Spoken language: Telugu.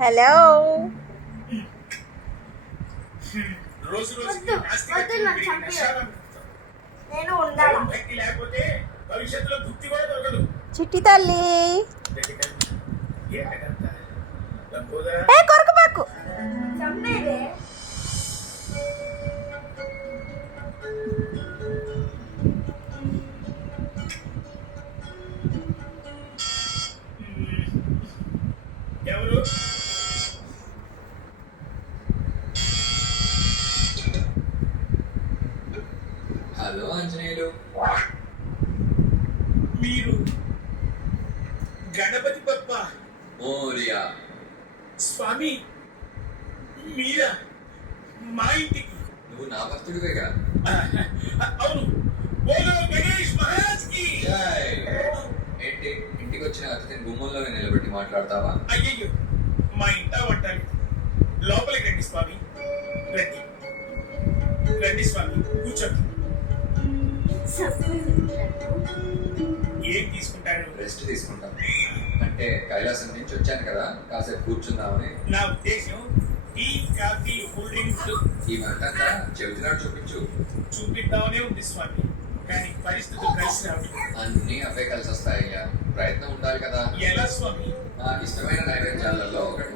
హలో రోజు రోజుకి నేను ఉండాలా లేకపోతే భవిష్యత్తులో బుద్ధి కూడా దొరకదు. చిట్టి తల్లి కొరకబాకు ఎవరు హలో ఆంజనేయులు, మీరు గణపతి బప్ప మోరియా. స్వామి మీరా మా ఇంటికి? నువ్వు నా భక్తుడివేగా. అవును, బోలో గణేష్ మహారాజ్ కి జై. ఏంటి, ఇంటికి వచ్చిన అతిథిని గుమ్మంలోనే నిలబెట్టి మాట్లాడతావా? అయ్యయ్యో, మా ఇంట వంటాలి. లోపలికి రండి స్వామి, రండి రండి స్వామి, కూర్చోండి. ఏం తీసుకుంటారు? రెస్ట్ తీసుకుంటాను. అంటే కైలాసం నుంచి వచ్చాను కదా, కాసేపు కూర్చుందామని. నా ఉద్దేశం టీ, కాఫీ, కూల్ డ్రింక్స్ ఇవంతా చెబుతున్నాడు, చూపించు. చూపిద్దామనే ఉంది స్వామి, కానీ పరిస్థితులు కలిసి రావట్లేదు. అన్ని అవే కలిసి వస్తాయ్యా, ప్రయత్నం ఉండాలి కదా. ఎలా స్వామి? నాకు ఇష్టమైన నైవేద్యాలలో ఒకటి